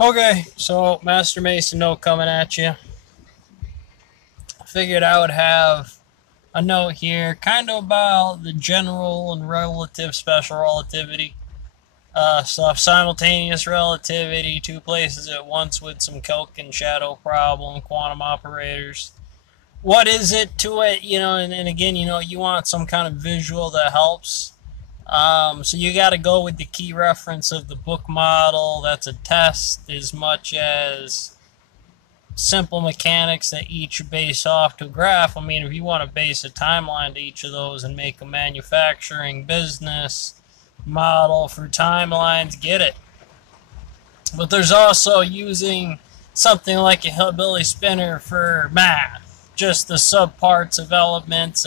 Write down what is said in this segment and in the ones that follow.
Okay, so Master Mason note coming at you. I figured I would have a note here, kind of about the general and relative special relativity stuff, simultaneous relativity, two places at once with some Kelk and shadow problem, quantum operators. What is it to it? And again, you want some kind of visual that helps. So you got to go with the key reference of the book model. That's a test as much as simple mechanics that each base off to a graph. I mean, if you want to base a timeline to each of those and make a manufacturing business model for timelines, get it. But there's also using something like a hillbilly spinner for math, just the subparts of elements,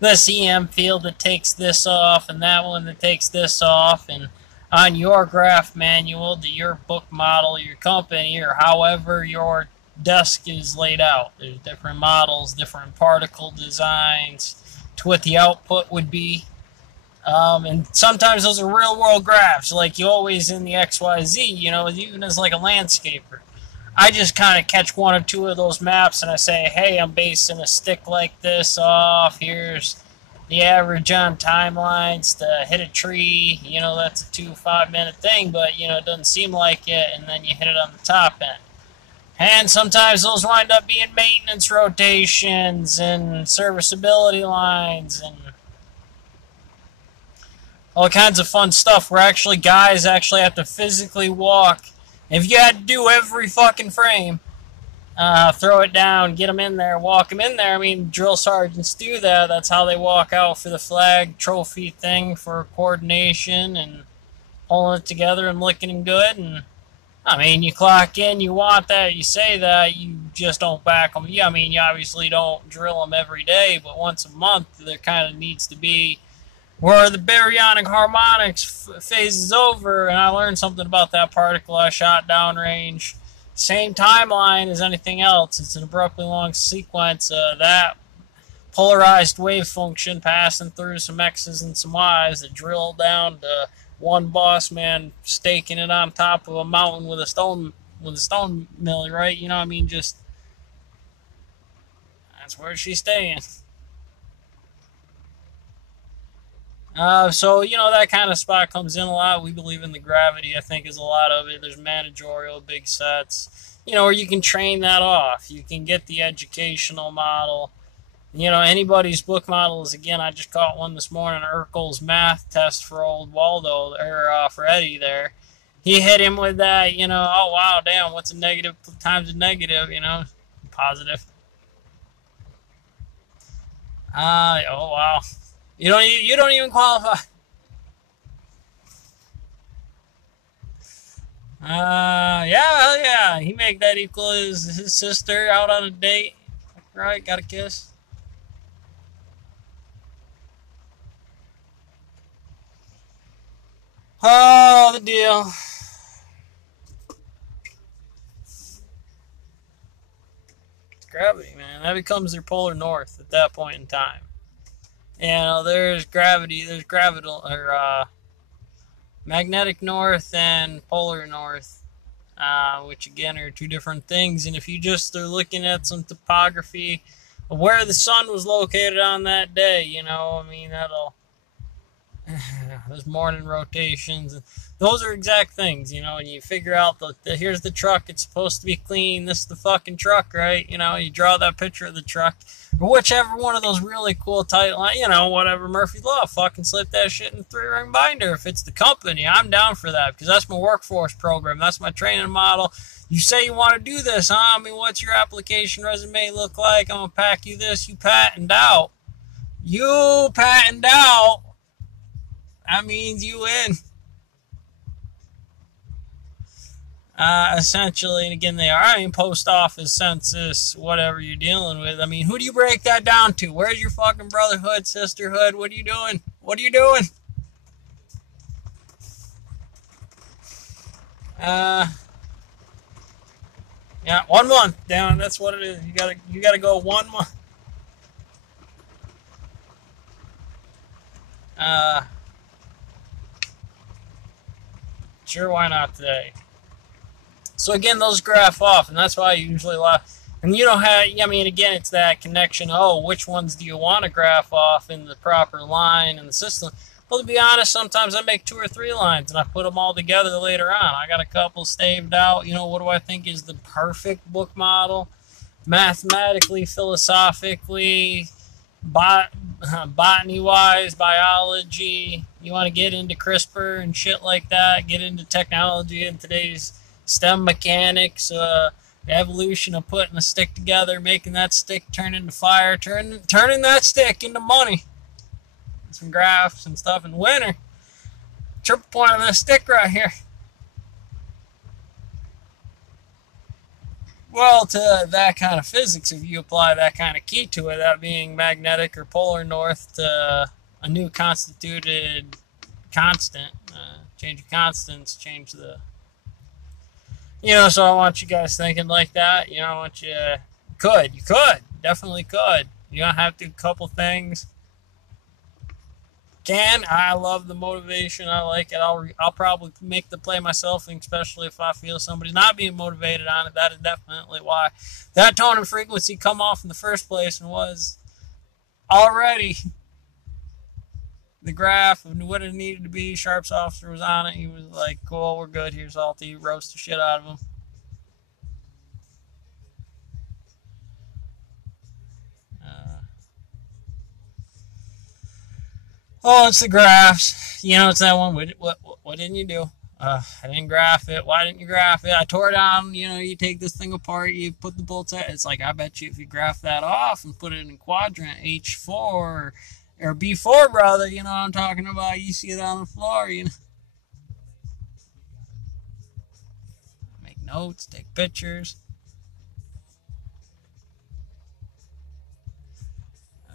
this EM field that takes this off and that one that takes this off, and on your graph manual to your book model, your company, or however your desk is laid out. There's different models, different particle designs to what the output would be. And sometimes those are real world graphs, like you always in the XYZ, even as like a landscaper. I just kind of catch one or two of those maps and I say, hey, I'm basing a stick like this off. Here's the average on timelines to hit a tree. That's a 2 5 minute thing, but, it doesn't seem like it. And then you hit it on the top end. And sometimes those wind up being maintenance rotations and serviceability lines and all kinds of fun stuff where actually guys actually have to physically walk. If you had to do every fucking frame, throw it down, get them in there, walk them in there. I mean, drill sergeants do that. That's how they walk out for the flag trophy thing for coordination and pulling it together and looking good. And I mean, you clock in, you want that, you say that, you just don't back them. Yeah, I mean, you obviously don't drill them every day, but once a month, there kind of needs to be where the baryonic harmonics phase is over, and I learned something about that particle I shot downrange. Same timeline as anything else. It's an abruptly long sequence. That polarized wave function passing through some X's and some Y's that drill down to one boss man staking it on top of a mountain with a stone mill, right? I mean, just that's where she's staying. So that kind of spot comes in a lot. We believe in the gravity. I think is a lot of it. There's managerial big sets, where you can train that off. You can get the educational model. Anybody's book model is again. I just caught one this morning. Urkel's math test for old Waldo or for Eddie there. He hit him with that. Oh wow, damn. What's a negative times a negative? Positive. Oh wow. You don't even qualify. Yeah, hell yeah. He make that equal his sister out on a date. Right, got a kiss. Oh, the deal. It's gravity, man. That becomes their polar north at that point in time. There's gravity, there's gravital, or magnetic north and polar north, which again are two different things. And if you just are looking at some topography of where the sun was located on that day, I mean, that'll there's morning rotations. Those are exact things, and you figure out here's the truck. It's supposed to be clean. This is the fucking truck, right? You draw that picture of the truck, or whichever one of those really cool tight line, whatever Murphy's Law, fucking slip that shit in a 3-ring binder. If it's the company, I'm down for that because that's my workforce program. That's my training model. You say you want to do this, huh? I mean, what's your application resume look like? I'm gonna pack you this. You patent out. You patent out. That means you win. Essentially, and again, they are. I mean, post office, census, whatever you're dealing with. I mean, who do you break that down to? Where's your fucking brotherhood, sisterhood? What are you doing? What are you doing? Uh, yeah, 1 month. Down. That's what it is. You gotta go 1 month. Uh, sure, why not today? So again, those graph off, and that's why I usually laugh. And you don't have, I mean, again, it's that connection. Oh, which ones do you want to graph off in the proper line in the system? Well, to be honest, sometimes I make 2 or 3 lines and I put them all together later on. I got a couple staved out. You know, what do I think is the perfect book model? Mathematically, philosophically, botany-wise, biology. You want to get into CRISPR and shit like that, get into technology in today's STEM mechanics, the evolution of putting a stick together, making that stick turn into fire, turning that stick into money. Some graphs and stuff in winter. Triple point on this stick right here. Well, to that kind of physics, if you apply that kind of key to it, that being magnetic or polar north to a new constituted constant, change of constants, change the, so I want you guys thinking like that. I want you, you could, definitely could. You don't have to do a couple things. I love the motivation. I like it. I'll probably make the play myself, and especially if I feel somebody's not being motivated on it. That is definitely why that tone and frequency come off in the first place, and was already the graph of what it needed to be. Sharp's officer was on it. He was like, cool, we're good. Here's Salty. Roast the shit out of him. Oh, it's the graphs. It's that one. What didn't you do? I didn't graph it. Why didn't you graph it? I tore it down. You take this thing apart. You put the bolts out. It's like, I bet you if you graph that off and put it in quadrant H4 or B4, brother, what I'm talking about. You see it on the floor, Make notes, take pictures.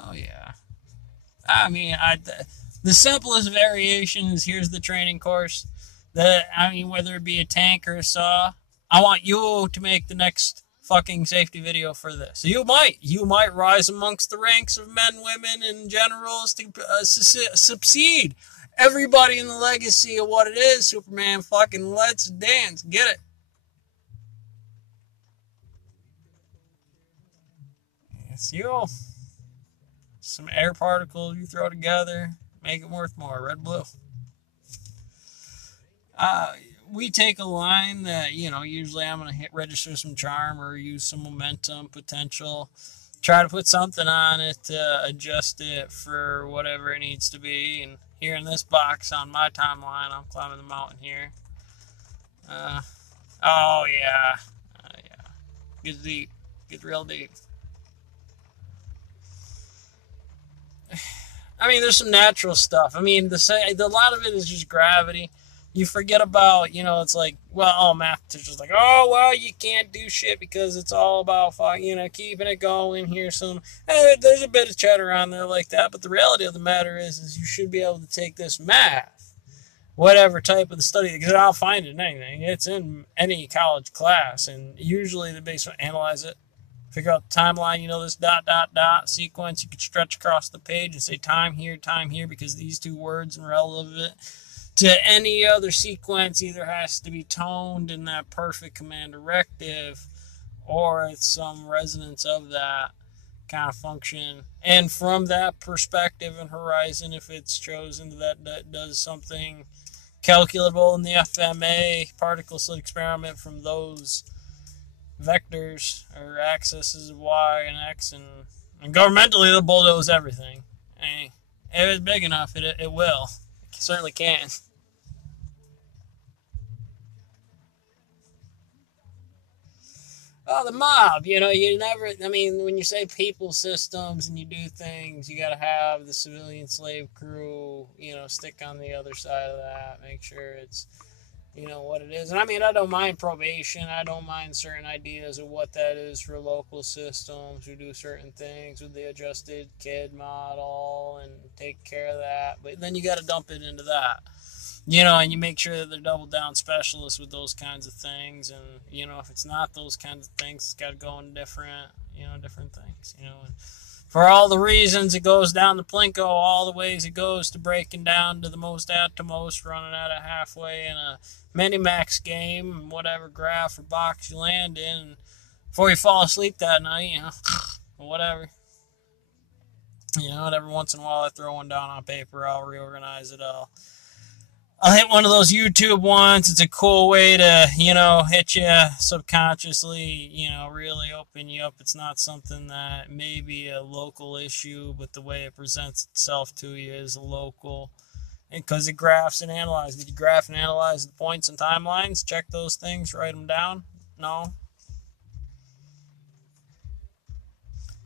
Oh, yeah. I mean, the simplest variation is, here's the training course. Whether it be a tank or a saw, I want you to make the next fucking safety video for this. You might rise amongst the ranks of men, women, and generals to succeed. Everybody in the legacy of what it is, Superman, fucking let's dance. Get it? It's you. Some air particles you throw together, make it worth more. Red, blue. We take a line that, usually I'm going to register some charm or use some momentum, potential. Try to put something on it to adjust it for whatever it needs to be. And here in this box on my timeline, I'm climbing the mountain here. Oh, yeah. Yeah. Gets deep. Gets real deep. I mean, there's some natural stuff. I mean, a lot of it is just gravity. You forget about, it's like, math teachers like, you can't do shit because it's all about, keeping it going here. There's a bit of chatter on there like that, but the reality of the matter is you should be able to take this math, whatever type of the study, because I'll find it in anything. It's in any college class, and usually the base will analyze it. Figure out the timeline, this ... sequence. You could stretch across the page and say time here, because these two words are relevant to any other sequence either has to be toned in that perfect command directive, or it's some resonance of that kind of function. And from that perspective and horizon, if it's chosen that does something calculable in the FMA particle slit experiment from those vectors or axes of y and x, and governmentally they'll bulldoze everything. If it's big enough, it will. It certainly can. Oh, the mob, you never, when you say people systems and you do things, you got to have the civilian slave crew, stick on the other side of that, make sure it's, what it is. And I don't mind probation. I don't mind certain ideas of what that is for local systems who do certain things with the adjusted kid model and take care of that. But then you got to dump it into that. And you make sure that they're double down specialists with those kinds of things. And, if it's not those kinds of things, it's got to go in different things, And For all the reasons it goes down to Plinko, all the ways it goes to breaking down to the most at to most, running at a halfway in a mini-max game, whatever graph or box you land in, and before you fall asleep that night, whatever. And every once in a while I throw one down on paper, I'll reorganize it, I'll hit one of those YouTube ones. It's a cool way to, hit you subconsciously, really open you up. It's not something that may be a local issue, but the way it presents itself to you is local. And because it graphs and analyzes. Did you graph and analyze the points and timelines? Check those things, write them down? No?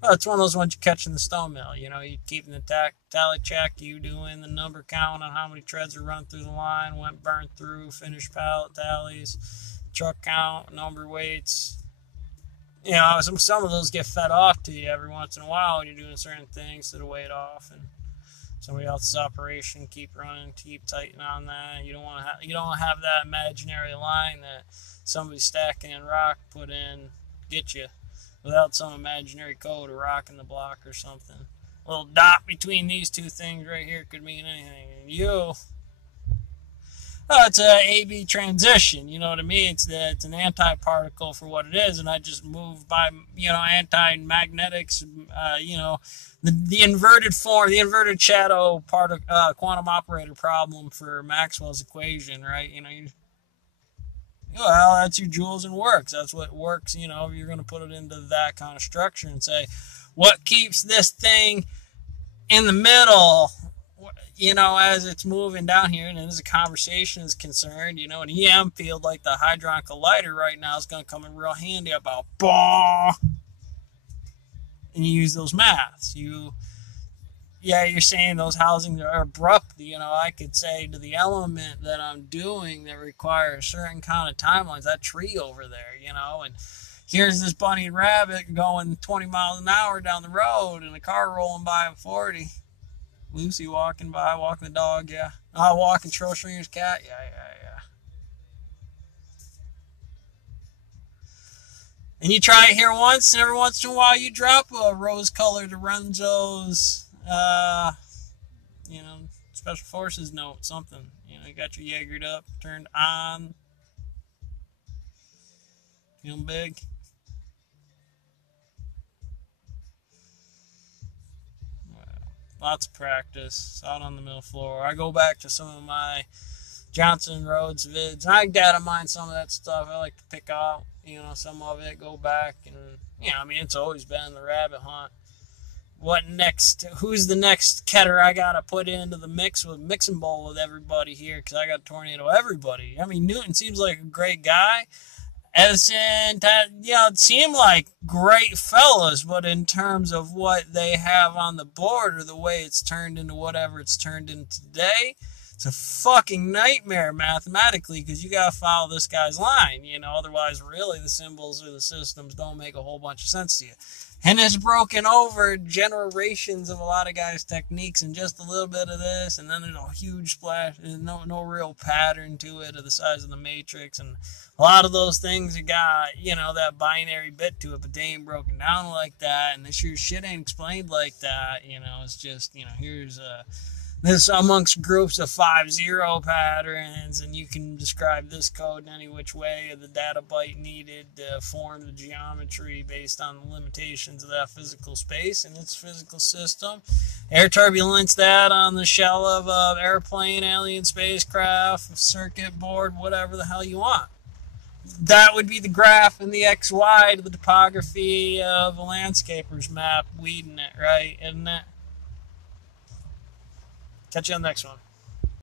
Well, it's one of those ones you catch in the stone mill. You keeping the tally check, you doing the number count on how many treads are run through the line, went burned through, finished pallet tallies, truck count, number weights. Some of those get fed off to you every once in a while when you're doing certain things to weigh it off, and somebody else's operation, keep running, keep tightening on that. You don't want to have that imaginary line that somebody stacking in rock put in get you. Without some imaginary code, a rock in the block or something. A little dot between these two things right here could mean anything. And it's a AB transition. You know what I mean? It's an anti-particle for what it is, and I just move by anti-magnetics. The inverted form, the inverted shadow quantum operator problem for Maxwell's equation, right? Well, that's your joules and works. That's what works, if you're going to put it into that kind of structure and say, what keeps this thing in the middle, as it's moving down here, and as the conversation is concerned, an EM field like the Hadron Collider right now is going to come in real handy about, bah! And you use those maths. You're saying those housings are abrupt. I could say to the element that I'm doing that requires certain kind of timelines, that tree over there, and here's this bunny and rabbit going 20 miles an hour down the road and a car rolling by at 40. Lucy walking by, walking the dog, yeah. Walking Schrodinger's cat, yeah. And you try it here once, and every once in a while you drop a rose-colored Lorenzo's Special Forces note, something. You got your Jaegered up, turned on. Feeling big. Well, lots of practice out on the mill floor. I go back to some of my Johnson Roads vids. I data mine some of that stuff. I like to pick out, some of it, go back, and, it's always been the rabbit hunt. What next? Who's the next Ketter I got to put into the mixing bowl with everybody here? Because I got to tornado everybody. Newton seems like a great guy. Edison, it seemed like great fellas, but in terms of what they have on the board or the way it's turned into whatever it's turned into today, it's a fucking nightmare mathematically because you got to follow this guy's line, otherwise really the symbols or the systems don't make a whole bunch of sense to you. And it's broken over generations of a lot of guys' techniques and just a little bit of this, and then there's a huge splash. There's no real pattern to it or the size of the matrix, and a lot of those things you got, that binary bit to it, but they ain't broken down like that, and this year's shit ain't explained like that. It's just, here's this amongst groups of 5-0 patterns, and you can describe this code in any which way of the data byte needed to form the geometry based on the limitations of that physical space and its physical system. Air turbulence that on the shell of an airplane, alien spacecraft, circuit board, whatever the hell you want. That would be the graph in the XY to the topography of a landscaper's map, weeding it, right? Isn't it? Catch you on the next one.